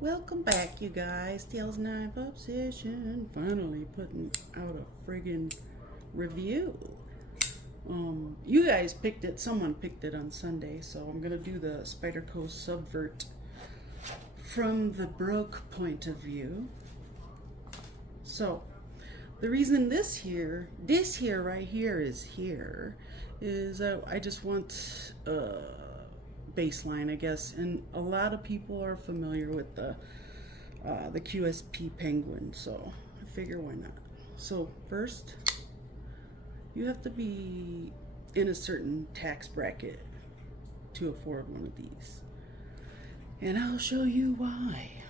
Welcome back, you guys. Stellasobsession. Finally putting out a friggin' review. You guys picked it. Someone picked it on Sunday, so I'm gonna do the Spyderco Subvert from the broke point of view. So, the reason this here right here is I just want baseline, I guess, and a lot of people are familiar with the QSP Penguin, so I figure why not. So first, you have to be in a certain tax bracket to afford one of these, and I'll show you why.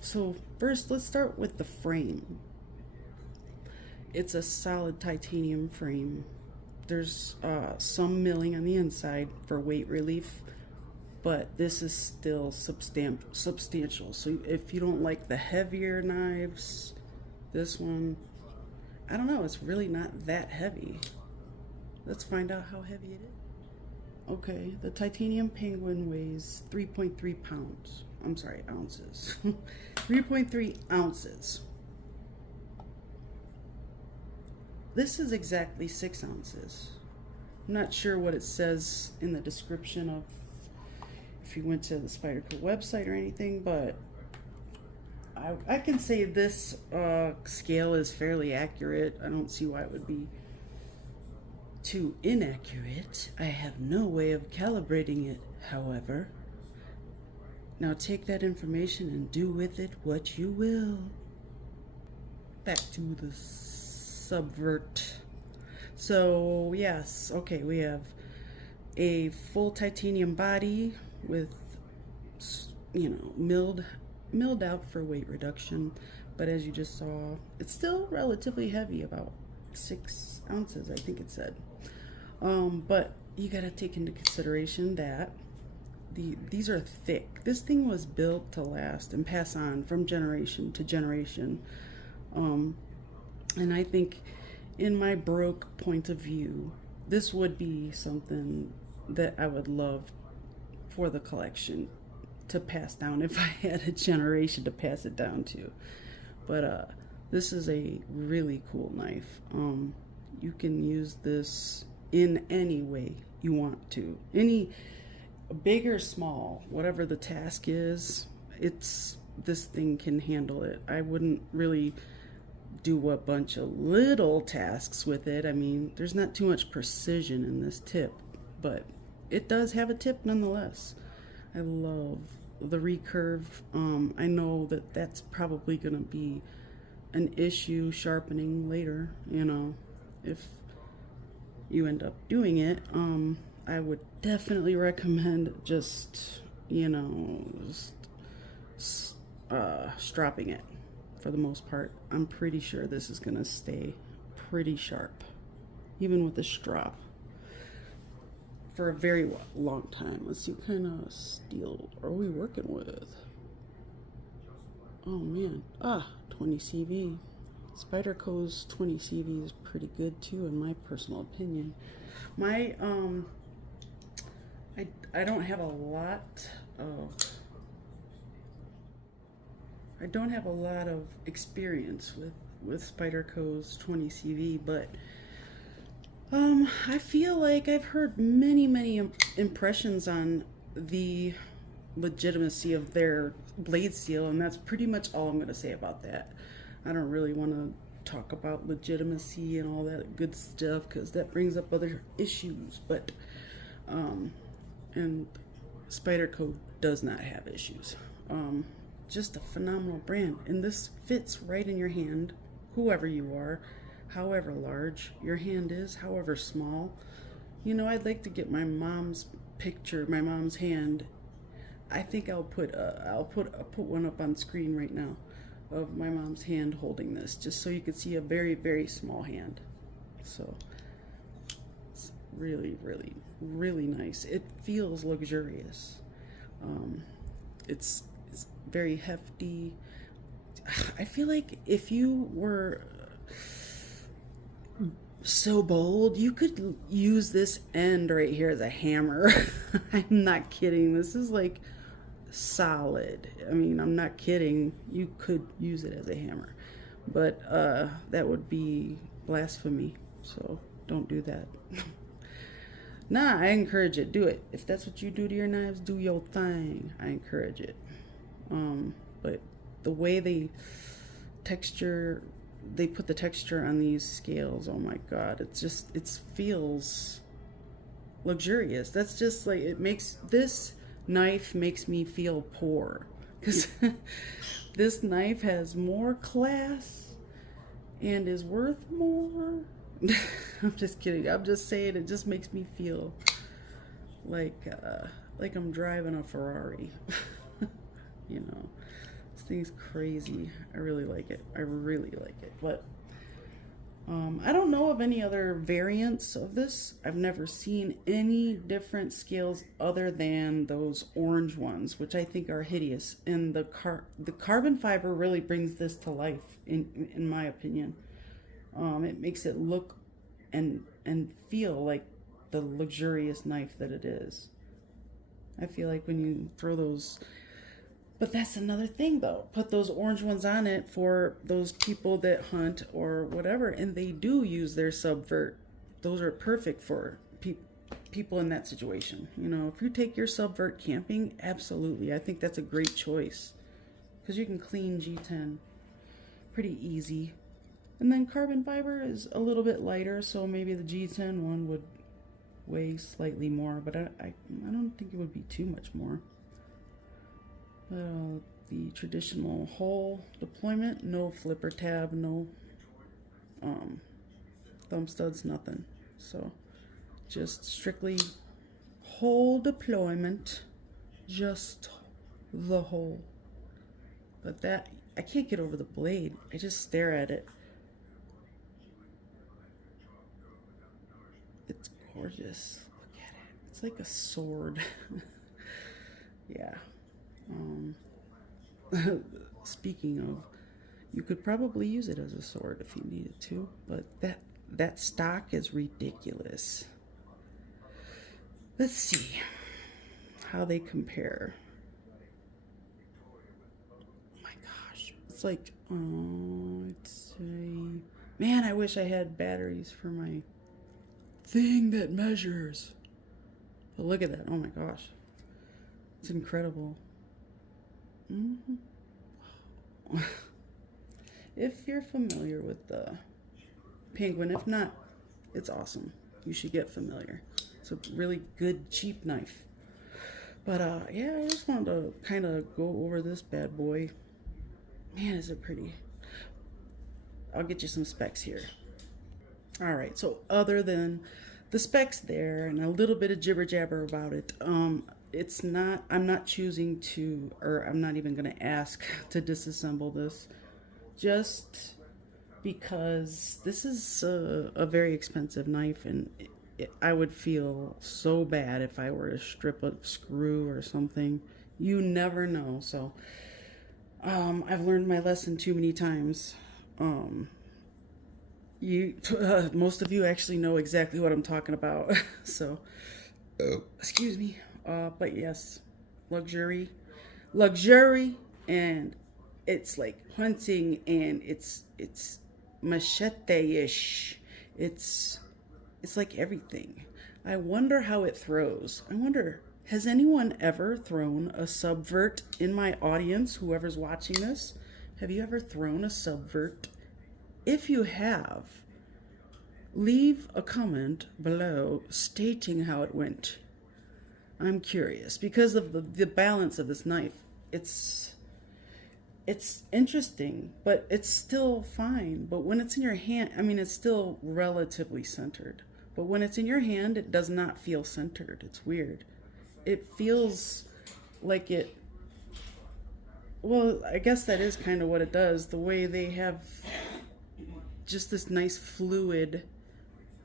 So first, let's start with the frame. It's a solid titanium frame. There's some milling on the inside for weight relief, but this is still substantial. So if you don't like the heavier knives, this one, I don't know, it's really not that heavy. Let's find out how heavy it is. Okay, the titanium penguin weighs 3.3 pounds. I'm sorry, ounces. 3.3 ounces. This is exactly 6 ounces. I'm not sure what it says in the description of if you went to the Spyderco website or anything, but I can say this scale is fairly accurate. I don't see why it would be too inaccurate. I have no way of calibrating it, however. Now take that information and do with it what you will. Back to the Subvert. So yes, okay, we have a full titanium body with, you know, milled out for weight reduction, but as you just saw, it's still relatively heavy, about 6 ounces, I think it said. But you got to take into consideration that these are thick. This thing was built to last and pass on from generation to generation. And I think, in my broke point of view, this would be something that I would love for the collection to pass down if I had a generation to pass it down to. But this is a really cool knife. You can use this in any way you want to. Any big or small, whatever the task is, this thing can handle it. I wouldn't really do a bunch of little tasks with it. I mean, there's not too much precision in this tip, but it does have a tip nonetheless. I love the recurve. I know that that's probably going to be an issue sharpening later, you know, if you end up doing it. I would definitely recommend just, you know, stropping it. For the most part, I'm pretty sure this is gonna stay pretty sharp, even with the strop, for a very long time. Let's see what kind of steel are we working with. Oh man, 20 CV. Spyderco's 20 CV is pretty good too, in my personal opinion. My I don't have a lot of experience with Spyderco's 20 CV, but I feel like I've heard many impressions on the legitimacy of their blade steel, and that's pretty much all I'm going to say about that. I don't really want to talk about legitimacy and all that good stuff because that brings up other issues, but and Spyderco does not have issues. Just a phenomenal brand, and this fits right in your hand, whoever you are, however large your hand is, however small. You know, I'd like to get my mom's picture, my mom's hand. I think I'll put one up on screen right now of my mom's hand holding this, just so you can see a very small hand. So it's really nice. It feels luxurious. It's very hefty. I feel like if you were so bold, you could use this end right here as a hammer. I'm not kidding. This is like solid. I mean, I'm not kidding. You could use it as a hammer, but that would be blasphemy. So don't do that. Nah, I encourage it. Do it. If that's what you do to your knives, do your thing. I encourage it. But the way they put the texture on these scales, oh my god, it feels luxurious. That's just like, this knife makes me feel poor, because this knife has more class and is worth more. I'm just kidding. I'm just saying, it just makes me feel like I'm driving a Ferrari. You know, this thing's crazy. I really like it. I really like it. But I don't know of any other variants of this. I've never seen any different scales other than those orange ones, which I think are hideous. And the carbon fiber really brings this to life, in my opinion. It makes it look and feel like the luxurious knife that it is. I feel like when you throw those, but that's another thing though. Put those orange ones on it for those people that hunt or whatever, and they do use their Subvert. Those are perfect for people in that situation. You know, if you take your Subvert camping, absolutely. I think that's a great choice, because you can clean G10 pretty easy. And then carbon fiber is a little bit lighter, so maybe the G10 one would weigh slightly more, but I don't think it would be too much more. The traditional hole deployment, no flipper tab, no thumb studs, nothing. So just strictly hole deployment, just the hole. But that, I can't get over the blade. I just stare at it. It's gorgeous. Look at it. It's like a sword. Yeah. Speaking of, you could probably use it as a sword if you needed to, but that stock is ridiculous. Let's see how they compare. Oh my gosh, it's like, let's say, man, I wish I had batteries for my thing that measures. But look at that. Oh my gosh, it's incredible. If you're familiar with the Penguin, if not, it's awesome. You should get familiar. It's a really good, cheap knife. But yeah, I just wanted to kind of go over this bad boy. Man, is it pretty. I'll get you some specs here. All right, so other than the specs there and a little bit of jibber jabber about it, it's not, I'm not choosing to, or I'm not even going to ask to disassemble this, just because this is a very expensive knife, and I would feel so bad if I were to strip a screw or something. You never know. So I've learned my lesson too many times. Most of you actually know exactly what I'm talking about. So excuse me. But yes, luxury, and it's like hunting, and it's machete-ish. It's like everything. I wonder how it throws. I wonder, has anyone ever thrown a Subvert in my audience? Whoever's watching this, have you ever thrown a Subvert? If you have, leave a comment below stating how it went. I'm curious because of the balance of this knife. It's interesting, but it's still fine. But when it's in your hand, I mean, it's still relatively centered. But when it's in your hand, it does not feel centered. It's weird. It feels like it, well, I guess that is kind of what it does. The way they have just this nice fluid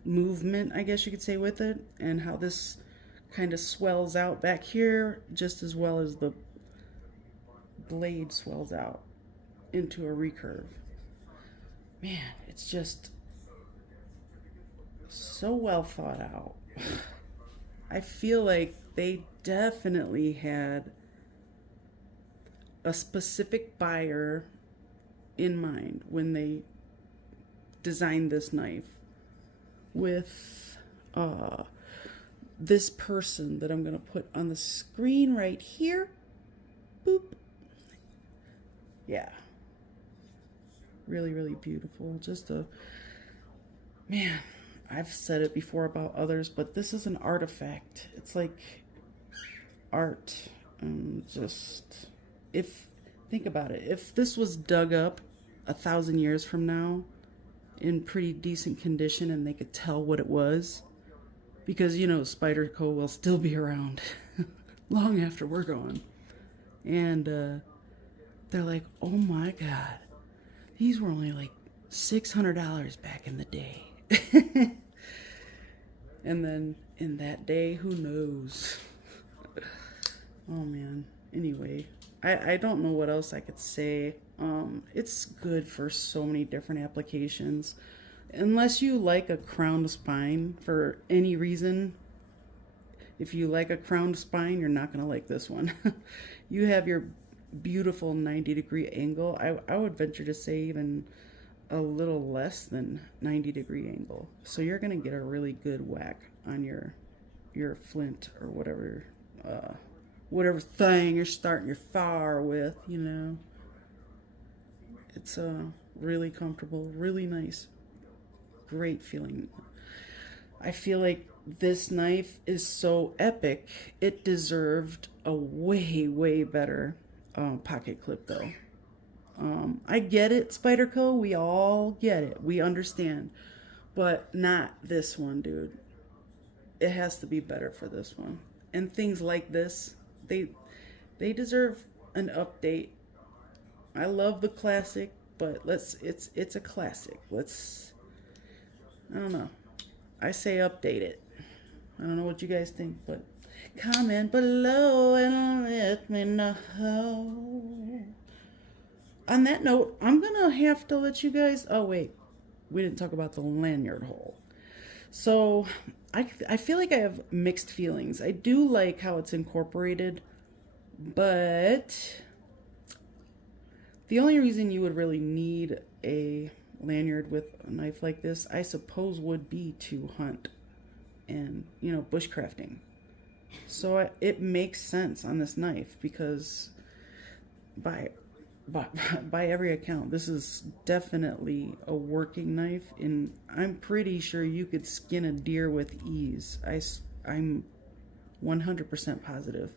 movement, I guess you could say, with it, and how this kind of swells out back here just as well as the blade swells out into a recurve. Man, it's just so well thought out. I feel like they definitely had a specific buyer in mind when they designed this knife with this person that I'm going to put on the screen right here. Boop. Yeah. Really, really beautiful. Just a, man, I've said it before about others, but this is an artifact. It's like art. Just, think about it. If this was dug up 1,000 years from now in pretty decent condition and they could tell what it was, because, you know, Spyderco will still be around long after we're gone. And they're like, oh my God, these were only like $600 back in the day. And then in that day, who knows? Oh man. Anyway, I don't know what else I could say. It's good for so many different applications. Unless you like a crowned spine for any reason, if you like a crowned spine, you're not going to like this one. You have your beautiful 90-degree angle. I would venture to say even a little less than 90-degree angle. So you're going to get a really good whack on your flint or whatever thing you're starting your fire with, you know. It's really comfortable, really nice. Great feeling. I feel like this knife is so epic, it deserved a way, way better pocket clip though. I get it, Spyderco, we all get it, we understand, but not this one, dude. It has to be better for this one. And things like this, they deserve an update. I love the classic, but it's a classic. I don't know. I say update it. I don't know what you guys think, but comment below and let me know. On that note, I'm gonna have to let you guys, oh wait, we didn't talk about the lanyard hole. So I feel like I have mixed feelings. I do like how it's incorporated, but the only reason you would really need a lanyard with a knife like this, I suppose, would be to hunt and, you know, bushcrafting. So it makes sense on this knife because by every account, this is definitely a working knife, and I'm pretty sure you could skin a deer with ease. I'm 100% positive.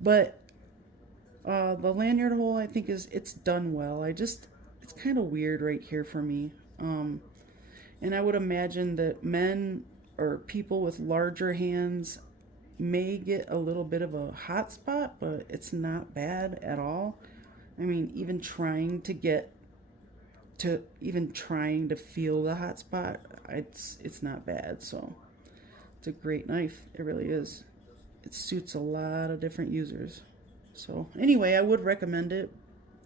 But the lanyard hole, I think it's done well. It's kind of weird right here for me. And I would imagine that men or people with larger hands may get a little bit of a hot spot, but it's not bad at all. I mean, even trying to feel the hot spot, it's not bad. So it's a great knife. It really is. It suits a lot of different users. So anyway, I would recommend it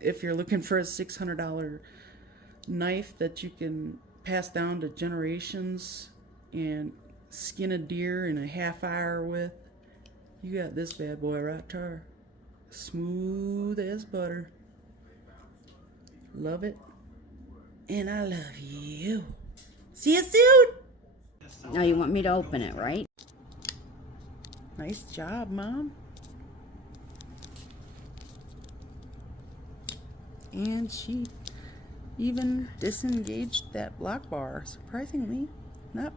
if you're looking for a $600 knife that you can pass down to generations and skin a deer in a half hour with. You got this bad boy right there. Smooth as butter. Love it. And I love you. See you soon. Now you want me to open it, right? Nice job, Mom. And she even disengaged that block bar. Surprisingly, not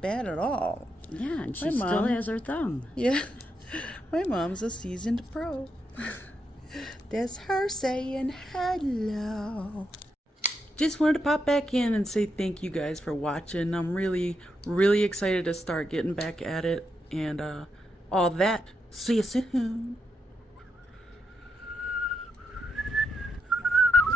bad at all. Yeah, and she still has her thumb. Yeah. My mom's a seasoned pro. That's her saying hello. Just wanted to pop back in and say thank you guys for watching. I'm really, really excited to start getting back at it and all that. See you soon.